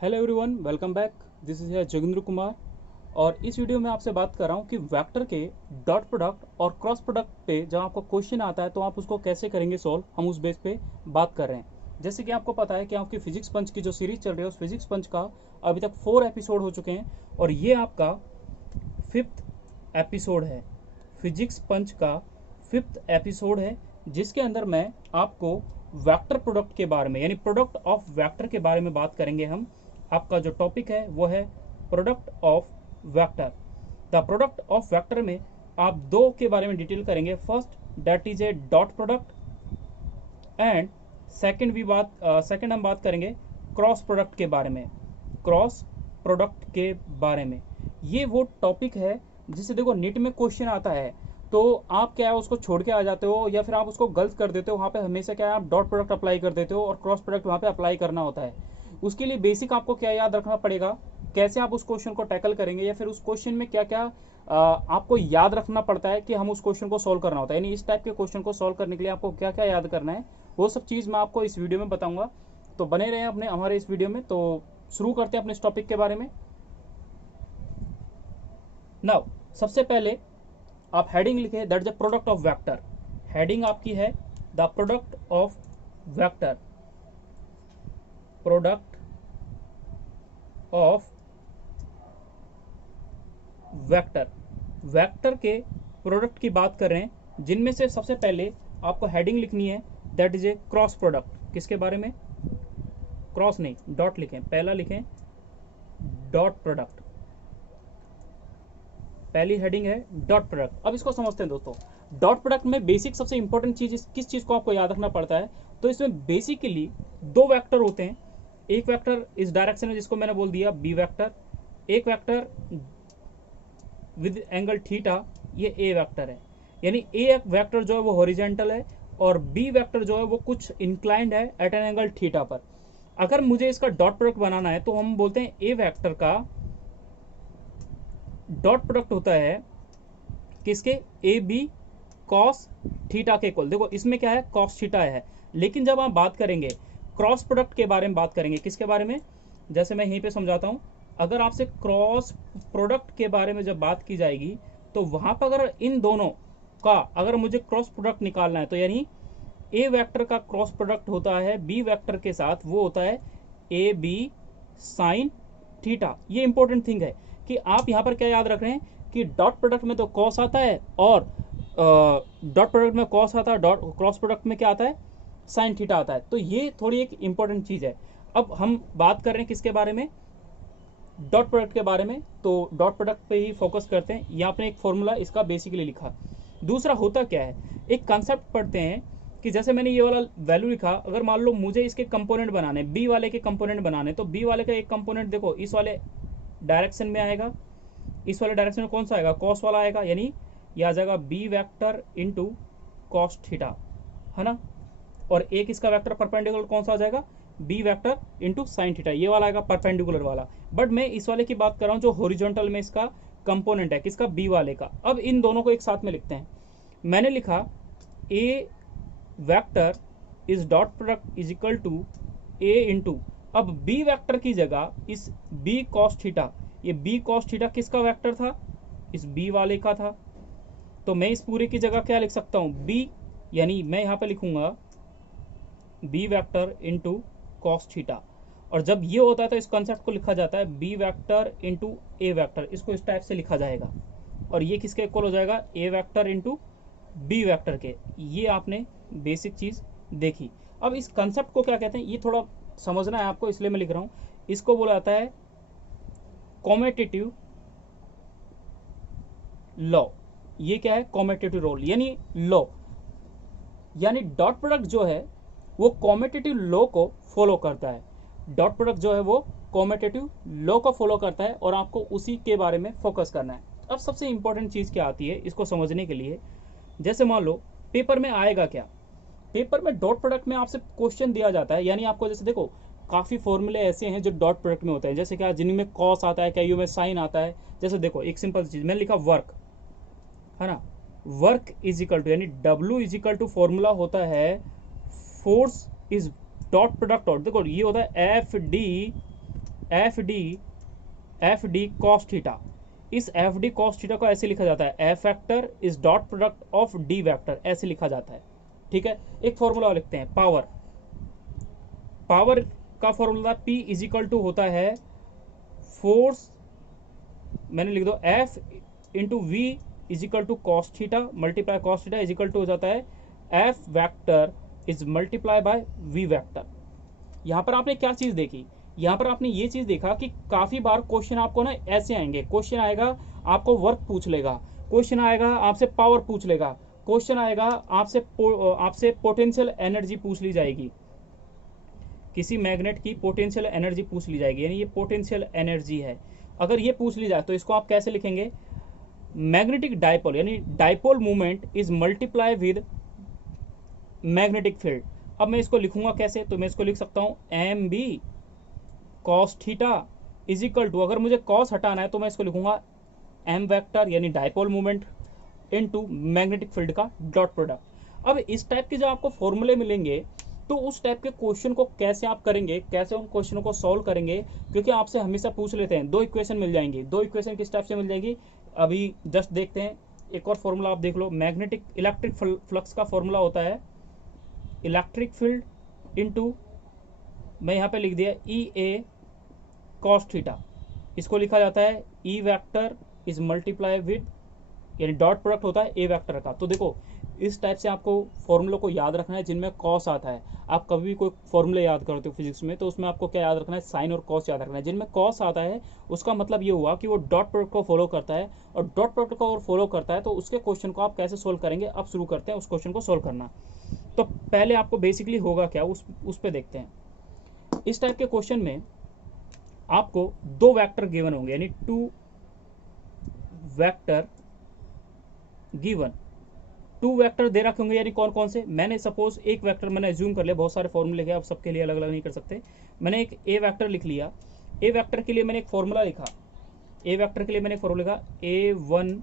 Hello everyone, welcome back. This is Joginder Kumar. और इस video में आपसे बात कर रहा हूँ कि वेक्टर के डॉट प्रोडक्ट और क्रॉस प्रोडक्ट पे जब आपको क्वेश्चन आता है तो आप उसको कैसे करेंगे सॉल्व, हम उस बेस पे बात कर रहे हैं। जैसे कि आपको पता है कि आपकी फिजिक्स पंच की जो सीरीज चल रही है उस फिजिक्स पंच का अभी तक 4 एपिसोड हो चुके हैं और ये आपका 5th एपिसोड है। फिजिक्स पंच का 5th एपिसोड है जिसके अंदर मैं आपको वेक्टर प्रोडक्ट के बारे में यानी प्रोडक्ट ऑफ वेक्टर के बारे में बात करेंगे। हम आपका जो टॉपिक है वो है product of vector. The product of vector में आप दो के बारे में डिटेल करेंगे। First that is a dot product and second हम बात करेंगे क्रॉस प्रोडक्ट के बारे में। क्रॉस प्रोडक्ट के बारे में ये वो टॉपिक है जिसे देखो नीट में क्वेश्चन आता है तो आप क्या है उसको छोड़ के आ जाते हो या फिर आप उसको गलत कर देते हो। वहाँ पे हमेशा क्या है आप डॉट प्रोडक्ट अप्लाई कर देते हो और क्रॉस प्रोडक्ट वहाँ पे अप्लाई करना होता है। उसके लिए बेसिक आपको क्या याद रखना पड़ेगा, कैसे आप उस क्वेश्चन को टैकल करेंगे या फिर उस क्वेश्चन में क्या क्या आपको याद रखना पड़ता है कि हम उस क्वेश्चन को सॉल्व करना होता है। यानी इस टाइप के क्वेश्चन को सॉल्व करने के लिए आपको क्या क्या याद करना है वो सब चीज़ मैं आपको इस वीडियो में बताऊंगा। तो बने रहें अपने हमारे इस वीडियो में। तो शुरू करते हैं अपने इस टॉपिक के बारे में। नाउ सबसे पहले आप हेडिंग लिखे that is the product of vector. Heading आपकी है the product of vector. Product of vector. Vector के प्रोडक्ट की बात कर रहे हैं जिनमें से सबसे पहले आपको हेडिंग लिखनी है that is a cross product. किसके बारे में? क्रॉस नहीं, डॉट लिखें, पहला लिखें डॉट प्रोडक्ट। पहली हेडिंग है डॉट प्रोडक्ट। अब इसको समझते हैं दोस्तों। डॉट प्रोडक्ट में बेसिक सबसे इंपॉर्टेंट चीज किस चीज को आपको याद रखना पड़ता है? तो इसमें बेसिकली दो वेक्टर होते हैं। एक वेक्टर इस डायरेक्शन में जिसको मैंने बोल दिया बी वेक्टर, एक वेक्टर विद एंगल थीटा ये ए वेक्टर है। यानी ए वेक्टर जो है वो हॉरिजेंटल है और बी वेक्टर जो है वो कुछ इंक्लाइंड है एट एन एंगल थीटा पर। अगर मुझे इसका डॉट प्रोडक्ट बनाना है तो हम बोलते हैं ए वेक्टर का डॉट प्रोडक्ट होता है किसके? ए बी कॉस थीटा के इक्वल। देखो इसमें क्या है, कॉस थीटा है। लेकिन जब आप बात करेंगे क्रॉस प्रोडक्ट के बारे में बात करेंगे, किसके बारे में? जैसे मैं यहीं पे समझाता हूं। अगर आपसे क्रॉस प्रोडक्ट के बारे में जब बात की जाएगी तो वहां पर अगर इन दोनों का अगर मुझे क्रॉस प्रोडक्ट निकालना है तो यानी ए वेक्टर का क्रॉस प्रोडक्ट होता है बी वेक्टर के साथ, वो होता है ए बी साइन थीटा। ये इंपॉर्टेंट थिंग है कि आप यहां पर क्या याद रख रहे हैं कि डॉट प्रोडक्ट में तो कॉस आता है और डॉट प्रोडक्ट में कॉस आता है, डॉट क्रॉस प्रोडक्ट में क्या आता है? साइन थीटा आता है। तो ये थोड़ी एक इंपॉर्टेंट चीज है। अब हम बात कर रहे हैं किसके बारे में? डॉट प्रोडक्ट के बारे में। तो डॉट प्रोडक्ट पे ही फोकस करते हैं। यहाँ पे एक फॉर्मूला इसका बेसिकली लिखा। दूसरा होता क्या है, एक कंसेप्ट पढ़ते हैं कि जैसे मैंने ये वाला वैल्यू लिखा, अगर मान लो मुझे इसके कंपोनेंट बनाने, बी वाले के कंपोनेंट बनाने, तो बी वाले का एक कंपोनेंट देखो इस वाले डायरेक्शन में आएगा। इस वाले डायरेक्शन में कौन सा आएगा? कॉस वाला आएगा। यानी ये आ जाएगा B vector into cos theta, है ना। और एक इसका वेक्टर परपेंडिकुलर कौन सा आ जाएगा? B vector into sine theta, ये वाला आएगा परपेंडिकुलर वाला। बट मैं इस वाले की बात कर रहा हूँ जो हॉरिजॉन्टल में इसका कंपोनेंट है, किसका? बी वाले का। अब इन दोनों को एक साथ में लिखते हैं। मैंने लिखा A vector is dot product is equal to A into, अब बी वेक्टर की जगह इस बी कॉस थीटा, ये बी कॉस थीटा किसका वेक्टर था? इस बी वाले का था। तो मैं इस पूरे की जगह क्या लिख सकता हूं? बी, यानी मैं यहां पे लिखूंगा B vector into cos theta. और जब ये होता है तो इस कॉन्सेप्ट को लिखा जाता है B vector into A vector. इसको इस टाइप से लिखा जाएगा और ये किसके इक्वल हो जाएगा? ए वेक्टर इंटू बी वेक्टर के। ये आपने बेसिक चीज देखी। अब इस कंसेप्ट को क्या कहते हैं ये थोड़ा समझना है आपको, इसलिए मैं लिख रहा हूं। इसको बोला जाता है कॉमेटेटिव लॉ। ये क्या है? कॉमेटेटिव रोल यानी लॉ। यानी डॉट प्रोडक्ट जो है वो कॉमेटेटिव लॉ को फॉलो करता है। डॉट प्रोडक्ट जो है वो कॉमेटेटिव लॉ को फॉलो करता है और आपको उसी के बारे में फोकस करना है। अब सबसे इंपॉर्टेंट चीज क्या आती है इसको समझने के लिए, जैसे मान लो पेपर में आएगा क्या, पेपर में डॉट प्रोडक्ट में आपसे क्वेश्चन दिया जाता है। यानी आपको जैसे देखो काफी फॉर्मूले ऐसे हैं जो डॉट प्रोडक्ट में होते हैं, जैसे क्या जिनमें कॉस आता है, कईयों में साइन आता है। जैसे देखो एक सिंपल चीज मैंने लिखा वर्क, है ना। वर्क इज इक्वल टू यानी W is equal to formula होता है फोर्स इज डॉट प्रोडक्ट। और देखो ये होता है F D F D cos theta, इस एफ डी कॉस थीटा को ऐसे लिखा जाता है, F vector is dot product of D vector, ऐसे लिखा जाता है। ठीक है, एक फॉर्मूला लिखते हैं, पावर का formula P is equal to होता है फोर्स, मैंने लिख दो F into V is equal to cos theta multiply cos theta is equal to हो जाता है F vector is multiply by V vector. यहाँ पर आपने क्या चीज देखी, यहाँ पर आपने ये चीज देखा कि काफी बार क्वेश्चन आपको ना ऐसे आएंगे, क्वेश्चन आएगा आपको वर्क पूछ लेगा, क्वेश्चन आएगा आपसे पावर पूछ लेगा, क्वेश्चन आएगा आपसे पोटेंशियल एनर्जी पूछ ली जाएगी, किसी मैग्नेट की पोटेंशियल एनर्जी पूछ ली जाएगी, यानी ये पोटेंशियल एनर्जी है। अगर ये पूछ ली जाए तो इसको आप कैसे लिखेंगे, मैग्नेटिक डाइपोल, यानी dipole movement is multiply with magnetic field. अब मैं इसको लिखूंगा कैसे, तो मैं इसको लिख सकता हूं M B cos theta is equal to, अगर मुझे कॉस हटाना है तो मैं इसको लिखूंगा एम वेक्टर यानी dipole movement into magnetic field का डॉट प्रोडक्ट। अब इस टाइप के जो आपको फॉर्मूले मिलेंगे तो उस टाइप के क्वेश्चन को कैसे आप करेंगे, कैसे उन क्वेश्चनों को सॉल्व करेंगे, क्योंकि आपसे हमेशा पूछ लेते हैं, दो इक्वेशन मिल जाएंगी, दो इक्वेशन किस टाइप से मिल जाएगी अभी जस्ट देखते हैं। एक और फॉर्मूला आप देख लो, मैग्नेटिक इलेक्ट्रिक फ्लक्स का फॉर्मूला होता है इलेक्ट्रिक फील्ड इनटू, मैं यहाँ पे लिख दिया ई ए कॉस थीटा, इसको लिखा जाता है E vector is multiply with, यानी डॉट प्रोडक्ट होता है ए वेक्टर का। तो देखो इस टाइप से आपको फॉर्मूलों को याद रखना है जिनमें कॉस आता है। आप कभी भी कोई फॉर्मूले याद करते हो फिजिक्स में तो उसमें आपको क्या याद रखना है, साइन और कॉस याद रखना है। जिनमें कॉस आता है उसका मतलब ये हुआ कि वो डॉट प्रोडक्ट को फॉलो करता है, और डॉट प्रोडक्ट को अगर फॉलो करता है तो उसके क्वेश्चन को आप कैसे सोल्व करेंगे। अब शुरू करते हैं उस क्वेश्चन को सोल्व करना। तो पहले आपको बेसिकली होगा क्या उस पर देखते हैं। इस टाइप के क्वेश्चन में आपको दो वेक्टर गिवन होंगे, यानी two vector given, two vector दे रखे होंगे, यानी कौन कौन से, मैंने सपोज एक वेक्टर मैंने एज्यूम कर लिया, बहुत सारे फॉर्मूले लिखे, आप सबके लिए अलग अलग नहीं कर सकते। मैंने एक ए वेक्टर लिख लिया, ए वेक्टर के लिए मैंने एक फॉर्मूला लिखा, ए वेक्टर के लिए मैंने एक फॉर्मूला लिखा A1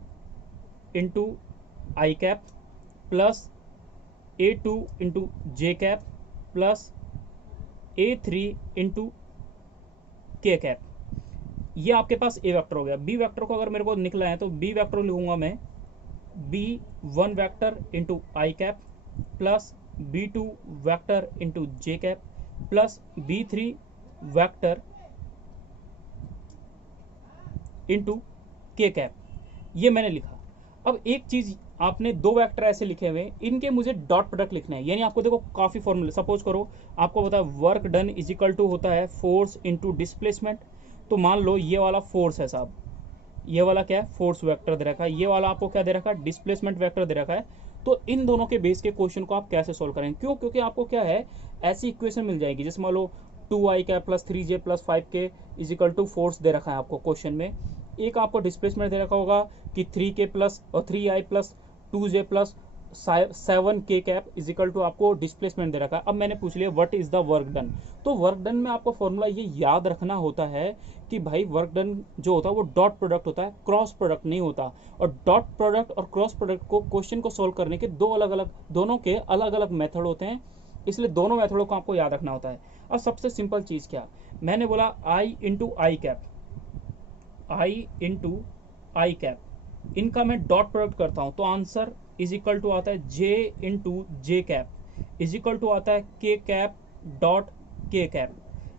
into I cap plus A2 into J cap plus A3 into K cap. ये आपके पास ए वेक्टर हो गया। बी वेक्टर को अगर मेरे को निकला है तो बी वेक्टर लिखूंगा मैं B1 vector into I cap plus B2 vector into J cap plus B3 vector into K cap. ये मैंने लिखा। अब एक चीज, आपने दो वेक्टर ऐसे लिखे हुए, इनके मुझे डॉट प्रोडक्ट लिखना है। यानी आपको देखो काफी फॉर्मूले, सपोज करो आपको पता है work done is equal to होता है फोर्स इंटू डिस्प्लेसमेंट। तो मान लो ये वाला फोर्स है साहब, ये वाला क्या है, फोर्स वेक्टर दे रखा है, ये वाला आपको क्या दे रखा है, डिस्प्लेसमेंट वेक्टर दे रखा है। तो इन दोनों के बेस के क्वेश्चन को आप कैसे सोल्व करेंगे, क्यों, क्योंकि आपको क्या है ऐसी इक्वेशन मिल जाएगी जैसे मान लो 2i cap plus 3j plus 5k is equal to force दे रखा है आपको क्वेश्चन में। एक आपको डिस्प्लेसमेंट दे रखा होगा कि 3k प्लस और 3i plus 2j plus 7k cap is equal to आपको डिस्प्लेसमेंट दे रखा है। अब मैंने पूछ लिया what is the work done. तो वर्क डन में आपको फॉर्मूला ये याद रखना होता है कि भाई वर्क डन जो होता है वो डॉट प्रोडक्ट होता है, क्रॉस प्रोडक्ट नहीं होता। और डॉट प्रोडक्ट और क्रॉस प्रोडक्ट को क्वेश्चन को सोल्व करने के दोनों के अलग अलग मेथड होते हैं, इसलिए दोनों मेथडों को आपको याद रखना होता है। अब सबसे सिंपल चीज क्या, मैंने बोला आई into I cap, I into I cap, इनका मैं डॉट प्रोडक्ट करता हूं तो आंसर इज इक्वल टू आता है J into J cap is equal to आता है K cap dot K cap.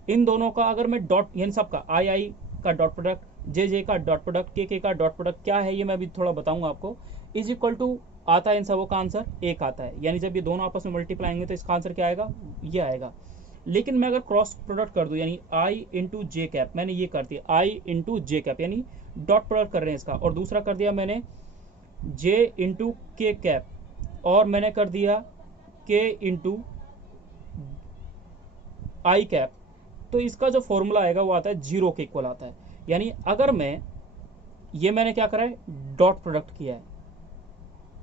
इन दोनों का अगर मैं डॉट, यानी सबका आई का डॉट प्रोडक्ट, जे का डॉट प्रोडक्ट, के का डॉट प्रोडक्ट क्या है ये मैं अभी थोड़ा बताऊंगा आपको, इज इक्वल टू आता है इन सबों का आंसर एक आता है। यानी जब ये दोनों आपस में मल्टीप्लाई आएंगे तो इसका आंसर क्या आएगा, ये आएगा। लेकिन मैं अगर क्रॉस प्रोडक्ट कर दूं, यानी आई इंटू जे कैप, मैंने ये कर दिया आई इंटू जे कैप, यानी डॉट प्रोडक्ट कर रहे हैं इसका, और दूसरा कर दिया मैंने जे इंटू के कैप, और मैंने कर दिया के इंटू आई कैप, तो इसका जो फॉर्मूला आएगा वो आता है 0 के इक्वल आता है। यानी अगर मैं, ये मैंने क्या करा है, डॉट प्रोडक्ट किया है,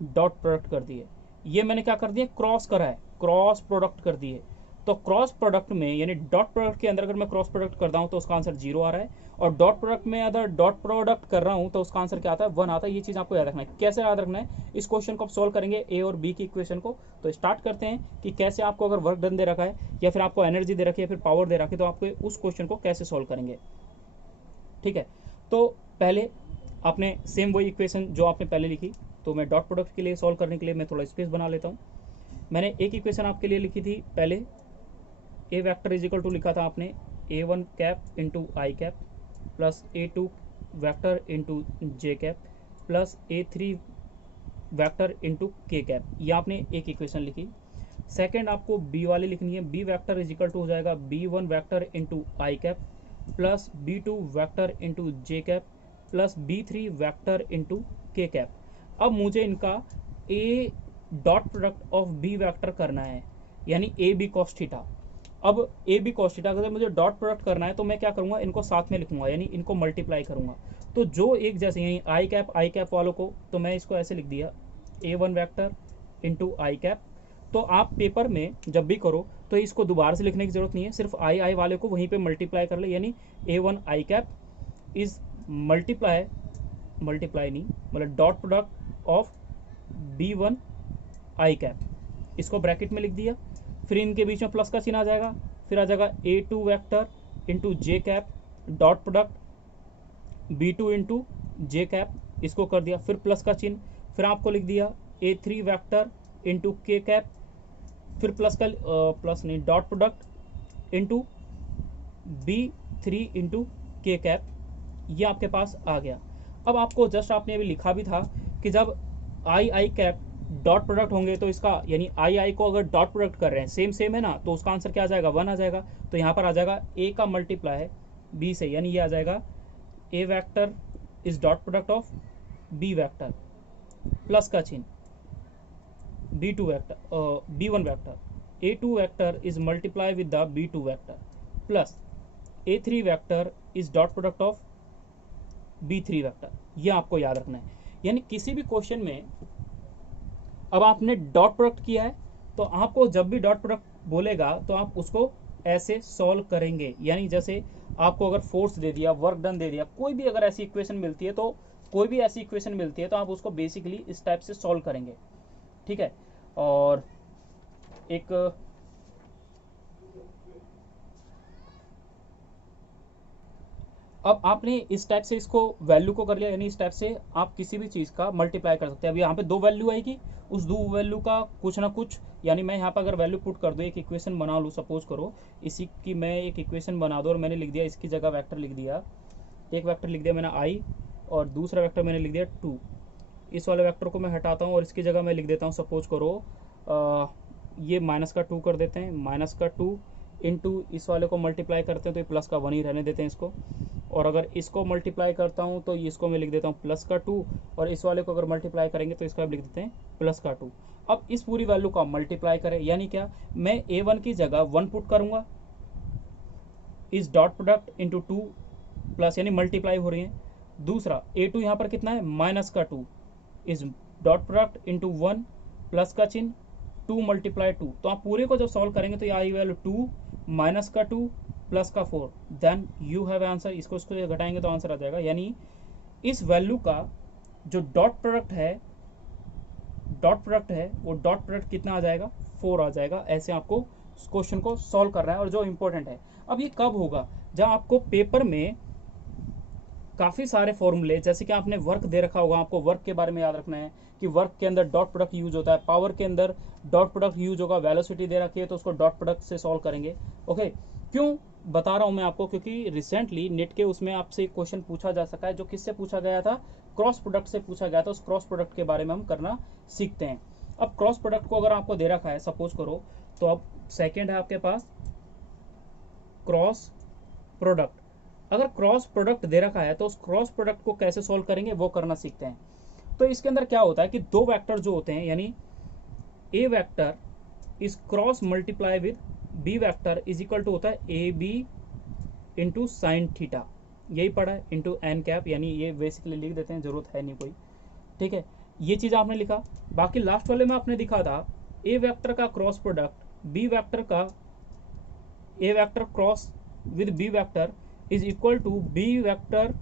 डॉट प्रोडक्ट कर दिए, ये मैंने क्या कर दिया, क्रॉस करा है, क्रॉस प्रोडक्ट कर दिए, तो क्रॉस प्रोडक्ट में यानी डॉट प्रोडक्ट के अंदर अगर मैं क्रॉस प्रोडक्ट करता हूँ तो उसका आंसर 0 आ रहा है, और डॉट प्रोडक्ट में अगर डॉट प्रोडक्ट कर रहा हूँ तो उसका आंसर क्या आता है 1 आता है। ये चीज़ आपको याद रखना है। कैसे याद रखना है, इस क्वेश्चन को आप सॉल्व करेंगे ए और बी की इक्वेशन को। तो स्टार्ट करते हैं कि कैसे आपको अगर वर्क डन दे रखा है या फिर आपको एनर्जी दे रखी है, फिर पावर दे रखी है, तो आपको उस क्वेश्चन को कैसे सॉल्व करेंगे। ठीक है, तो पहले आपने सेम वही इक्वेशन जो आपने पहले लिखी, तो मैं डॉट प्रोडक्ट के लिए सॉल्व करने के लिए मैं थोड़ा स्पेस बना लेता हूँ। मैंने एक इक्वेशन आपके लिए लिखी थी पहले, A vector is equal to लिखा था आपने A1 cap into I cap plus A2 vector into J cap plus A3 vector into K cap. ये आपने एक इक्वेशन लिखी। सेकेंड आपको बी वाली लिखनी है, B vector is equal to हो जाएगा B1 vector into I cap plus B2 vector into J cap plus B3 vector into K cap. अब मुझे इनका A dot product of B vector करना है, यानी ए बी कॉस थीटा। अब A B cos theta अगर मुझे dot product करना है तो मैं क्या करूंगा, इनको साथ में लिखूंगा, यानी इनको मल्टीप्लाई करूंगा। तो जो एक जैसे यानी आई कैप वालों को तो मैं इसको ऐसे लिख दिया A1 vector into I cap. तो आप पेपर में जब भी करो तो इसको दोबारा से लिखने की जरूरत नहीं है, सिर्फ आई वाले को वहीं पे मल्टीप्लाई कर ले, यानी A1 I cap is multiply नहीं मतलब dot product of B1 I cap, इसको ब्रैकेट में लिख दिया। फिर इनके बीच में प्लस का चिन्ह आ जाएगा, फिर आ जाएगा A2 vector into J cap dot product B2 into J cap, इसको कर दिया, फिर प्लस का चिन्ह, फिर आपको लिख दिया A3 vector into K cap, फिर प्लस का प्लस नहीं dot product into B3 into K cap. ये आपके पास आ गया। अब आपको जस्ट आपने अभी लिखा भी था कि जब आई कैप डॉट प्रोडक्ट होंगे तो इसका यानी आई को अगर डॉट प्रोडक्ट कर रहे हैं सेम है ना, तो उसका आंसर क्या आ जाएगा 1 आ जाएगा। तो यहाँ पर आ जाएगा ए का मल्टीप्लाई है बी से, यानी ये आ जाएगा A vector is dot product of B vector plus का चिन्ह B2 vector B1 vector A2 vector is multiply with the B2 vector plus A3 vector is dot product of B3 vector. ये आपको याद रखना है। यानी किसी भी क्वेश्चन में अब आपने डॉट प्रोडक्ट किया है तो आपको जब भी डॉट प्रोडक्ट बोलेगा तो आप उसको ऐसे सॉल्व करेंगे। यानी जैसे आपको अगर फोर्स दे दिया, वर्क डन दे दिया, कोई भी अगर ऐसी इक्वेशन मिलती है तो आप उसको बेसिकली इस टाइप से सॉल्व करेंगे। ठीक है, और एक अब आपने इस टाइप से इसको वैल्यू को कर लिया, यानी इस टाइप से आप किसी भी चीज़ का मल्टीप्लाई कर सकते हैं। अब यहाँ पे 2 वैल्यू आएगी, उस 2 वैल्यू का कुछ ना कुछ, यानी मैं यहाँ पर अगर वैल्यू पुट कर दूँ, एक इक्वेशन बना लूँ, सपोज करो इसी की मैं एक इक्वेशन बना दूँ और मैंने लिख दिया इसकी जगह वेक्टर लिख दिया, एक वेक्टर लिख दिया मैंने आई और दूसरा वेक्टर मैंने लिख दिया 2। इस वाले वेक्टर को मैं हटाता हूँ और इसकी जगह मैं लिख देता हूँ, सपोज करो ये माइनस का 2 कर देते हैं, माइनस का 2 इंटू इस वाले को मल्टीप्लाई करते हैं तो ये प्लस का 1 ही रहने देते हैं इसको, और अगर इसको मल्टीप्लाई करता हूँ तो इसको मैं लिख देता हूँ प्लस का 2, और इस वाले को अगर मल्टीप्लाई करेंगे तो इसको लिख देते हैं प्लस का 2। अब इस पूरी वैल्यू को मल्टीप्लाई करें, यानी क्या, मैं A1 की जगह 1 पुट करूंगा, इस डॉट प्रोडक्ट इंटू 2 प्लस यानी मल्टीप्लाई हो रही है। दूसरा A2 यहाँ पर कितना है माइनस का 2 इस डॉट प्रोडक्ट इंटू 1 प्लस का चिन्ह 2 मल्टीप्लाई 2। तो आप पूरे को जब सॉल्व करेंगे तो ये आई वैल्यू 2 माइनस का 2 प्लस का 4, देन यू हैव आंसर। इसको घटाएंगे तो आंसर आ जाएगा, यानी इस वैल्यू का जो डॉट प्रोडक्ट है वो डॉट प्रोडक्ट कितना आ जाएगा 4 आ जाएगा। ऐसे आपको क्वेश्चन को सॉल्व करना है। और जो इंपॉर्टेंट है, अब ये कब होगा, जब आपको पेपर में काफ़ी सारे फॉर्मूले, जैसे कि आपने वर्क दे रखा होगा, आपको वर्क के बारे में याद रखना है कि वर्क के अंदर डॉट प्रोडक्ट यूज होता है, पावर के अंदर डॉट प्रोडक्ट यूज होगा, वेलोसिटी दे रखी है तो उसको डॉट प्रोडक्ट से सॉल्व करेंगे। ओके, क्यों बता रहा हूं मैं आपको, क्योंकि रिसेंटली नेट के उसमें आपसे एक क्वेश्चन पूछा जा सका है, जो किससे पूछा गया था, क्रॉस प्रोडक्ट से पूछा गया था। उस क्रॉस प्रोडक्ट के बारे में हम करना सीखते हैं। अब क्रॉस प्रोडक्ट को अगर आपको दे रखा है, सपोज करो, तो अब सेकेंड है आपके पास क्रॉस प्रोडक्ट। अगर क्रॉस प्रोडक्ट दे रखा है तो उस क्रॉस प्रोडक्ट को कैसे सॉल्व करेंगे वो करना सीखते हैं। तो इसके अंदर क्या होता है कि 2 वेक्टर जो होते हैं, यानी A vector is cross multiply with B vector is equal to होता है A B into sine theta, यही पढ़ा है, इंटू एन कैप, यानी ये बेसिकली लिख देते हैं, जरूरत है नहीं कोई। ठीक है, ये चीज़ आपने लिखा। बाकी लास्ट वाले में आपने दिखा था ए वेक्टर का क्रॉस प्रोडक्ट बी वेक्टर का A vector cross with B vector is equal to B vector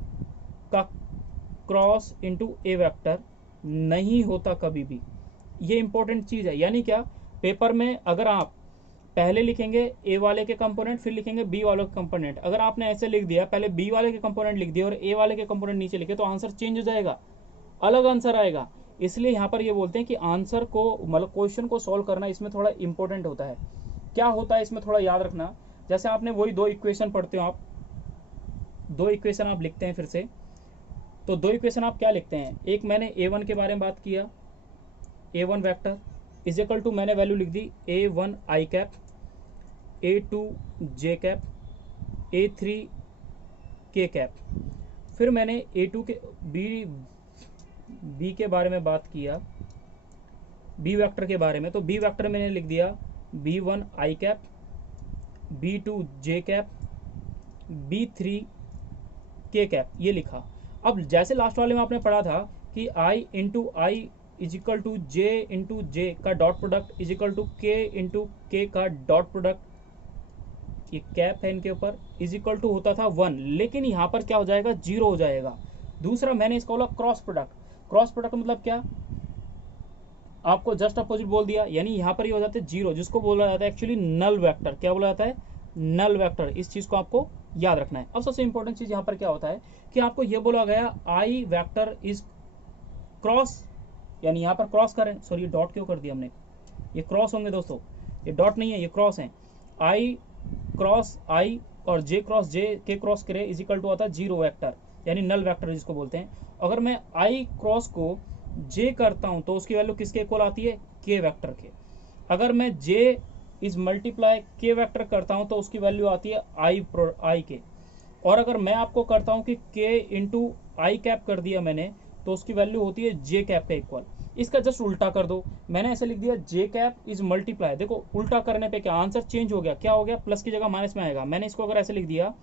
का क्रॉस इंटू ए वेक्टर नहीं होता कभी भी। ये इंपॉर्टेंट चीज है। यानी क्या, पेपर में अगर आप पहले लिखेंगे ए वाले के कंपोनेंट फिर लिखेंगे बी वाले के कंपोनेंट, अगर आपने ऐसे लिख दिया, पहले बी वाले के कंपोनेंट लिख दिया और ए वाले के कंपोनेंट नीचे लिखे, तो आंसर चेंज हो जाएगा, अलग आंसर आएगा। इसलिए यहाँ पर ये बोलते हैं कि आंसर को मतलब क्वेश्चन को सॉल्व करना इसमें थोड़ा इंपॉर्टेंट होता है। क्या होता है इसमें थोड़ा याद रखना, जैसे आपने वही दो इक्वेशन पढ़ते हो, आप दो इक्वेशन आप लिखते हैं फिर से, तो दो इक्वेशन आप क्या लिखते हैं, एक मैंने a1 के बारे में बात किया, a1 vector is equal to मैंने वैल्यू लिख दी a1 आई कैप, a2 जे कैप, a3 के कैप। फिर मैंने a2 के बी के बारे में बात किया, बी वेक्टर के बारे में, तो बी वेक्टर मैंने लिख दिया b1 आई कैप, b2 जे कैप, b3 के कैप, ये लिखा। अब जैसे लास्ट वाले में आपने पढ़ा था कि i into I is equal to J into J का dot product is equal to K into K का डॉट प्रोडक्ट, ये कैप है इनके ऊपर, इज इक्वल टू होता था 1, लेकिन यहाँ पर क्या हो जाएगा, 0 हो जाएगा। दूसरा मैंने इसका बोला क्रॉस प्रोडक्ट, क्रॉस प्रोडक्ट मतलब क्या, आपको जस्ट अपोजिट बोल दिया, यानी यहाँ पर ये हो जाता है 0, जिसको बोला जाता है एक्चुअली नल वेक्टर। क्या बोला जाता है, नल वेक्टर। इस चीज को आपको याद रखना है। अब सबसे इंपॉर्टेंट चीज यहाँ पर क्या होता है कि आपको ये बोला गया आई वेक्टर इज क्रॉस, यानी यहाँ पर क्रॉस करें, सॉरी डॉट क्यों कर दिया हमने, ये क्रॉस होंगे दोस्तों, ये डॉट नहीं है, ये क्रॉस है। आई क्रॉस आई और जे क्रॉस जे के क्रॉस करे इज इक्वल टू आता है 0 वेक्टर, यानी नल वेक्टर जिसको बोलते हैं। अगर मैं आई क्रॉस को जे करता हूं तो उसकी वैल्यू किसके इक्वल आती है, के वेक्टर के। अगर मैं जे इज मल्टीप्लाई के वेक्टर करता हूं तो उसकी वैल्यू आती है आई के। और अगर मैं आपको करता हूं कि के इंटू आई कैप कर दिया मैंने, तो उसकी वैल्यू होती है जे कैप के इक्वल। इसका जस्ट उल्टा कर दो, मैंने ऐसे लिख दिया जे कैप इज मल्टीप्लाई, देखो उल्टा करने पे क्या आंसर चेंज हो गया, क्या हो गया, प्लस की जगह माइनस में आएगा। मैंने इसको अगर ऐसे लिख दिया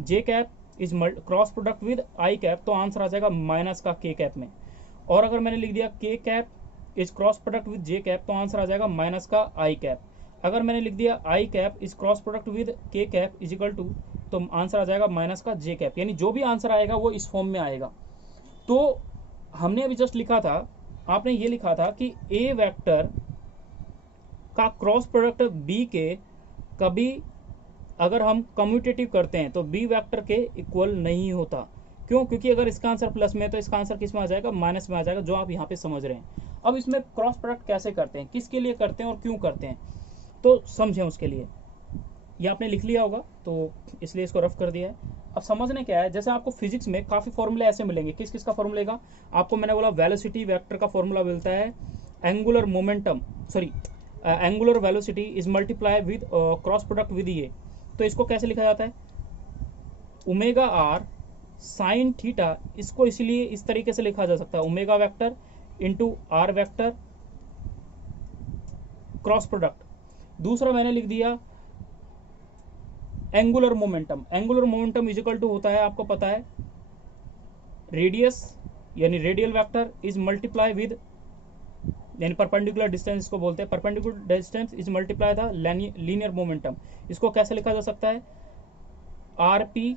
J cap is cross product with I cap, तो आंसर आ जाएगा माइनस का के कैप में। और अगर मैंने लिख दिया K cap is cross product with J cap, तो आंसर आ जाएगा माइनस का आई कैप। अगर मैंने लिख दिया I cap is cross product with K cap is equal to, तो आंसर आ जाएगा माइनस का जे कैप। यानी जो भी आंसर आएगा वो इस फॉर्म में आएगा। तो हमने अभी जस्ट लिखा था, आपने ये लिखा था कि ए वेक्टर का क्रॉस प्रोडक्ट बी के कभी अगर हम कम्यूटेटिव करते हैं तो बी वेक्टर के इक्वल नहीं होता। क्यों, क्योंकि अगर इसका आंसर प्लस में है तो इसका आंसर किस में आ जाएगा, माइनस में आ जाएगा, जो आप यहाँ पे समझ रहे हैं। अब इसमें क्रॉस प्रोडक्ट कैसे करते हैं, किसके लिए करते हैं और क्यों करते हैं, तो समझें उसके लिए। ये आपने लिख लिया होगा तो इसलिए इसको रफ कर दिया है। अब समझने क्या है, जैसे आपको फिजिक्स में काफी फॉर्मूले ऐसे मिलेंगे, किस किस का फॉर्मूला लेगा आपको, मैंने बोला वेलोसिटी वेक्टर का फॉर्मूला मिलता है angular momentum, sorry angular velocity is multiply with cross product with ये। तो इसको कैसे लिखा जाता है, ओमेगा आर साइन थीटा, इसको इसलिए इस तरीके से लिखा जा सकता है omega vector into R vector cross product. दूसरा मैंने लिख दिया angular momentum, angular momentum is equal to होता है, आपको पता है रेडियस, यानी radial vector is multiply with, यानी परपेंडिकुलर डिस्टेंस इसको बोलते हैं, perpendicular distance is multiply the linear momentum. इसको कैसे लिखा जा सकता है, आर पी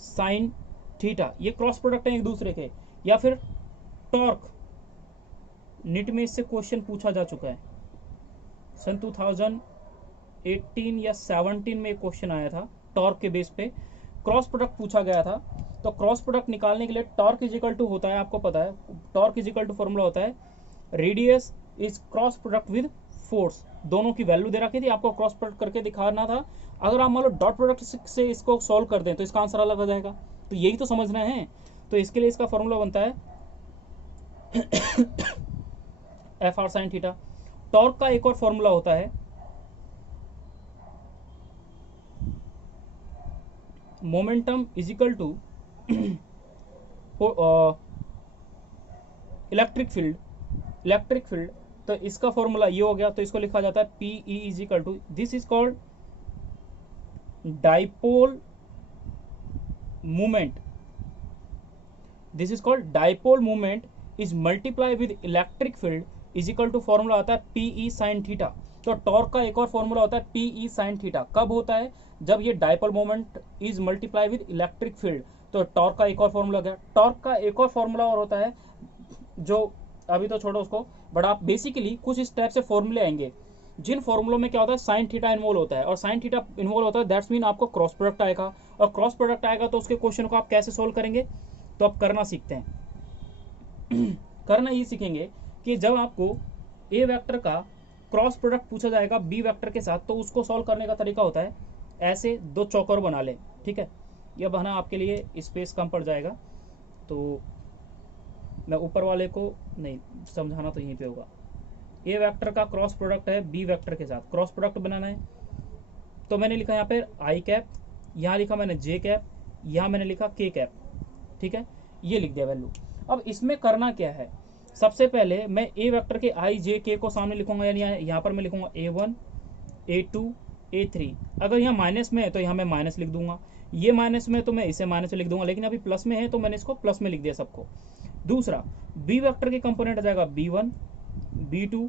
साइन थीटा, ये क्रॉस प्रोडक्ट है एक दूसरे के। या फिर टॉर्क, नीट में इससे क्वेश्चन पूछा जा चुका है, सन 2018 या 17 में एक क्वेश्चन आया था, टॉर्क के बेस पे क्रॉस प्रोडक्ट पूछा गया था। तो क्रॉस प्रोडक्ट निकालने के लिए टॉर्क इज इक्वल टू होता है, आपको पता है torque is equal to formula होता है radius is cross product with force. दोनों की वैल्यू दे रखी थी, आपको क्रॉस प्रोडक्ट करके दिखाना था। अगर आप मान लो डॉट प्रोडक्ट से इसको सॉल्व कर दें तो इसका आंसर अलग आ जाएगा। तो यही तो समझना है। तो इसके लिए इसका फॉर्मूला बनता है F R sine theta. Torque का एक और फॉर्मूला होता है momentum is equal to electric field, electric field. तो इसका फॉर्मूला ये हो गया, तो इसको लिखा जाता है P E is equal to, this is called dipole movement, this is called dipole movement is multiply with electric field is equal to formula आता है पीई साइन थीटा। तो टॉर्क का एक और फॉर्मूला होता है पी ई साइन थीटा। कब होता है? जब ये dipole moment is multiply with electric field. तो टॉर्क का एक और फॉर्मूला हो गया। टॉर्क का एक और फॉर्मूला और होता है, जो अभी तो छोड़ो उसको, बट आप बेसिकली कुछ इस टाइप से फॉर्मूले आएंगे जिन फॉर्मूलों में क्या होता है, साइन थीटा इन्वॉल्व होता है, और साइन थीटा इन्वॉल्व होता है दैट्स मीन आपको क्रॉस प्रोडक्ट आएगा, और क्रॉस प्रोडक्ट आएगा तो उसके क्वेश्चन को आप कैसे सोल्व करेंगे, तो आप करना सीखते हैं। करना ये सीखेंगे कि जब आपको ए वेक्टर का क्रॉस प्रोडक्ट पूछा जाएगा बी वेक्टर के साथ, तो उसको सॉल्व करने का तरीका होता है ऐसे दो चौकोर बना लें, ठीक है। यह बना आपके लिए स्पेस कम पड़ जाएगा, तो मैं ऊपर वाले को नहीं समझाना, तो यहीं पे होगा। ए वेक्टर का क्रॉस प्रोडक्ट है बी वेक्टर के साथ, क्रॉस प्रोडक्ट बनाना है, तो मैंने लिखा यहाँ पे आई कैप, यहाँ लिखा मैंने जे कैप, यहाँ मैंने लिखा के कैप, ठीक है, ये लिख दिया वैल्यू। अब इसमें करना क्या है, सबसे पहले मैं ए वेक्टर के आई जे के को सामने लिखूंगा, यानी यहाँ पर मैं लिखूंगा A1 A2 A3। अगर यहाँ माइनस में है तो यहाँ मैं माइनस लिख दूंगा, ये माइनस में है तो मैं इसे माइनस में लिख दूंगा, लेकिन अभी प्लस में है तो मैंने इसको प्लस में लिख दिया सबको। दूसरा, बी वेक्टर के कंपोनेंट आ जाएगा B1 B2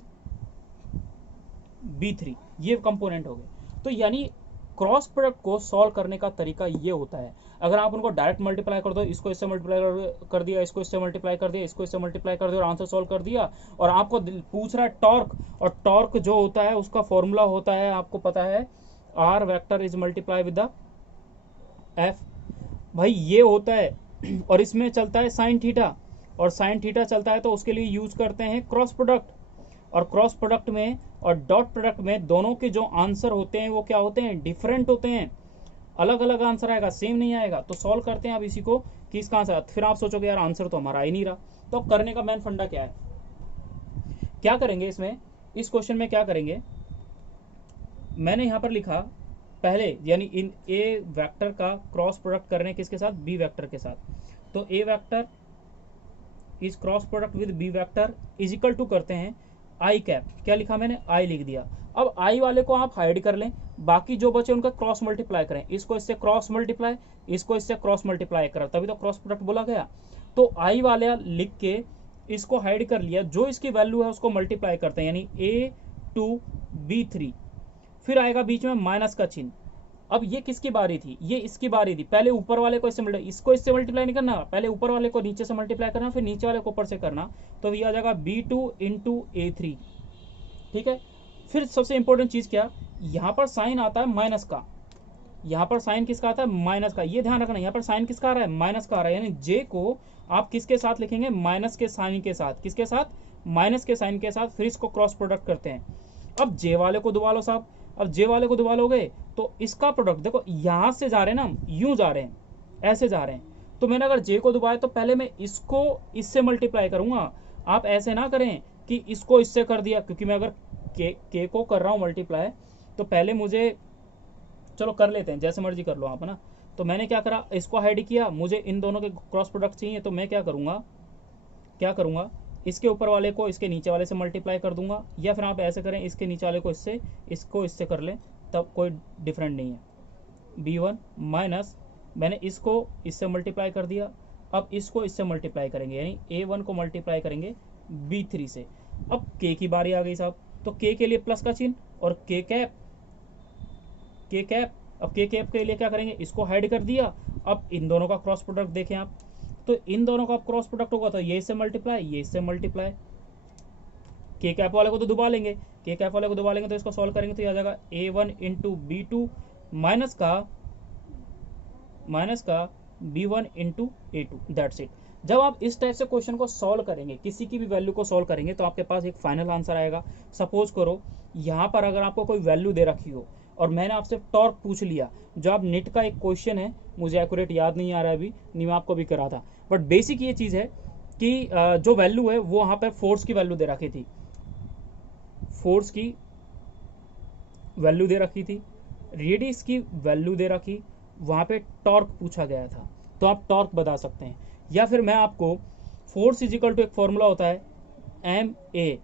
B3, ये कंपोनेंट हो गए। तो यानी क्रॉस प्रोडक्ट को सॉल्व करने का तरीका ये होता है। अगर आप उनको डायरेक्ट मल्टीप्लाई कर दो, इसको इससे मल्टीप्लाई कर दिया, इसको इससे मल्टीप्लाई कर दिया, इसको इससे मल्टीप्लाई कर दिया और आंसर सॉल्व कर दिया, और आपको पूछ रहा है टॉर्क, और टॉर्क जो होता है उसका फॉर्मूला होता है, आपको पता है, R vector is multiply with the F, भाई ये होता है। और इसमें चलता है साइन थीटा, और साइन थीटा चलता है तो उसके लिए यूज करते हैं क्रॉस प्रोडक्ट, और क्रॉस प्रोडक्ट में और डॉट प्रोडक्ट में दोनों के जो आंसर होते हैं वो क्या होते हैं, डिफरेंट होते हैं, अलग अलग आंसर आएगा, सेम नहीं आएगा। तो सॉल्व करते हैं अब इसी को कि इसका आंसर, फिर आप सोचोगे यार आंसर तो हमारा आ ही नहीं रहा। तो अब करने का मेन फंडा क्या है, क्या करेंगे इसमें, इस क्वेश्चन में क्या करेंगे, मैंने यहां पर लिखा पहले, यानी इन ए वेक्टर का क्रॉस प्रोडक्ट करने किसके साथ, बी वेक्टर के साथ। तो A vector is cross product with B vector is equal to करते हैं आई कैप, क्या लिखा मैंने, आई लिख दिया। अब आई वाले को आप हाइड कर लें, बाकी जो बचे उनका क्रॉस मल्टीप्लाई करें, इसको इससे क्रॉस मल्टीप्लाई, इसको इससे क्रॉस मल्टीप्लाई करें, तभी तो क्रॉस प्रोडक्ट बोला गया। तो आई वाले लिख के इसको हाइड कर लिया, जो इसकी वैल्यू है उसको मल्टीप्लाई करते हैं, यानी A2 B3, फिर आएगा बीच में माइनस का चिन्ह। अब ये किसकी बारी थी, ये इसकी बारी थी, पहले ऊपर वाले को इससे इसको इससे मल्टीप्लाई नहीं करना, पहले ऊपर वाले को नीचे से मल्टीप्लाई करना, फिर नीचे वाले को ऊपर से करना, तो ये आ जाएगा B2 into A3, ठीक है। फिर सबसे इंपॉर्टेंट चीज क्या, यहाँ पर साइन आता है माइनस का, यहाँ पर साइन किसका आता है, माइनस का, ये ध्यान रखना, यहाँ पर साइन किसका आ रहा है, माइनस का आ रहा है, यानी जे को आप किसके साथ लिखेंगे, माइनस के साइन के साथ, किसके साथ, माइनस के साइन के साथ, फिर इसको क्रॉस प्रोडक्ट करते हैं। अब जे वाले को दुबा लो साहब, अब जे वाले को दुबा लोगे तो इसका प्रोडक्ट देखो, यहां से जा रहे हैं ना, यूं जा रहे हैं, ऐसे जा रहे हैं, तो मैंने अगर जे को दुबाया तो पहले मैं इसको इससे मल्टीप्लाई करूंगा, आप ऐसे ना करें कि इसको इससे कर दिया, क्योंकि मैं अगर के को कर रहा हूं मल्टीप्लाई, तो पहले मुझे, चलो कर लेते हैं, जैसे मर्जी कर लो आप, है ना। तो मैंने क्या करा, इसको हाइड किया, मुझे इन दोनों के क्रॉस प्रोडक्ट चाहिए, तो मैं क्या करूंगा, इसके ऊपर वाले को इसके नीचे वाले से मल्टीप्लाई कर दूंगा, या फिर आप ऐसे करें, इसके नीचे वाले को इससे, इसको इससे कर लें, तब कोई डिफरेंट नहीं है। B1 माइनस, मैंने इसको इससे मल्टीप्लाई कर दिया, अब इसको इससे मल्टीप्लाई करेंगे, यानी A1 को मल्टीप्लाई करेंगे B3 से। अब K की बारी आ गई साहब, तो K के लिए प्लस का चिन्ह, और K कैप, अब K कैप के लिए क्या करेंगे, इसको हाइड कर दिया। अब इन दोनों का क्रॉस प्रोडक्ट देखें आप, तो इन दोनों का क्रॉस प्रोडक्ट होगा तो ये इससे मल्टीप्लाई, ये इससे मल्टीप्लाई, के कैप वाले को तो दुबा लेंगे, के कैप वाले को दुबा लेंगे तो इसको सॉल्व करेंगे तो ये आ जाएगा A1 into B2 माइनस का B1 into A2, that's it. जब आप इस टाइप से क्वेश्चन को सॉल्व करेंगे, किसी की भी वैल्यू को सॉल्व करेंगे, तो आपके पास एक फाइनल आंसर आएगा। सपोज करो यहाँ पर अगर आपको कोई वैल्यू दे रखी हो और मैंने आपसे टॉर्क पूछ लिया, जो आप नेट का एक क्वेश्चन है, मुझे एक्यूरेट याद नहीं आ रहा है अभी, नहीं मैं आपको भी करा था, बट बेसिक ये चीज़ है कि जो वैल्यू है वो वहाँ पर फोर्स की वैल्यू दे रखी थी, फोर्स की वैल्यू दे रखी थी, रेडियस की वैल्यू दे रखी, वहाँ पे टॉर्क पूछा गया था, तो आप टॉर्क बता सकते हैं। या फिर मैं आपको फोर्स इज इक्वल टू, एक फॉर्मूला होता है MA,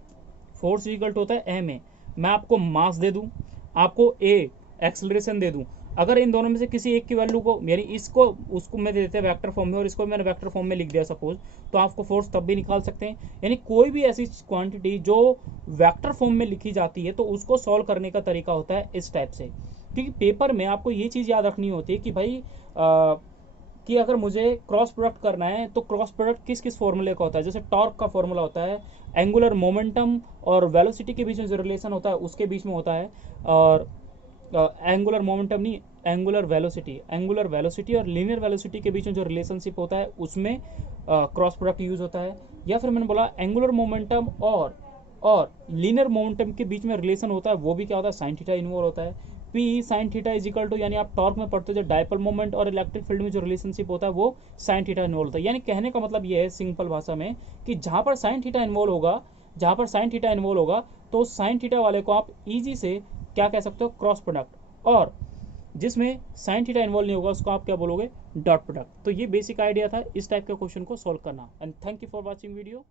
force is equal to होता है MA, मैं आपको मास दे दूं, आपको A एक्सेलरेशन दे दूं, अगर इन दोनों में से किसी एक की वैल्यू को, यानी इसको उसको मैं दे देते हैं वेक्टर फॉर्म में और इसको मैंने वेक्टर फॉर्म में लिख दिया सपोज, तो आपको फोर्स तब भी निकाल सकते हैं। यानी कोई भी ऐसी क्वांटिटी जो वेक्टर फॉर्म में लिखी जाती है तो उसको सॉल्व करने का तरीका होता है इस टाइप से। क्योंकि पेपर में आपको ये चीज़ याद रखनी होती है कि भाई कि अगर मुझे क्रॉस प्रोडक्ट करना है तो क्रॉस प्रोडक्ट किस किस फॉर्मूले का होता है। जैसे टॉर्क का फॉर्मूला होता है एंगुलर मोमेंटम और वेलोसिटी के बीच में जो रिलेशन होता है उसके बीच में होता है, और एंगुलर मोमेंटम नहीं, एंगुलर वेलोसिटी और लीनियर वेलोसिटी के बीच में जो रिलेशनशिप होता है उसमें क्रॉस प्रोडक्ट यूज होता है। या फिर मैंने बोला एंगुलर मोमेंटम और लीनियर मोमेंटम के बीच में रिलेशन होता है, वो भी क्या होता है, साइन थीटा इन्वॉल्व होता है। P sine theta is equal to, यानी आप टॉर्क में पढ़ते हो जो डायपोल मोमेंट और इलेक्ट्रिक फील्ड में जो रिलेशनशिप होता है वो साइन थीटा इन्वॉल्व होता है। यानी कहने का मतलब ये है सिंपल भाषा में कि जहां पर साइन थीटा इन्वॉल्व होगा तो साइन थीटा वाले को आप इजी से क्या कह सकते हो, क्रॉस प्रोडक्ट, और जिसमें साइन थीटा इन्वॉल्व नहीं होगा उसको आप क्या बोलोगे, डॉट प्रोडक्ट। तो ये बेसिक आइडिया था इस टाइप के क्वेश्चन को सॉल्व करना। And thank you for watching video.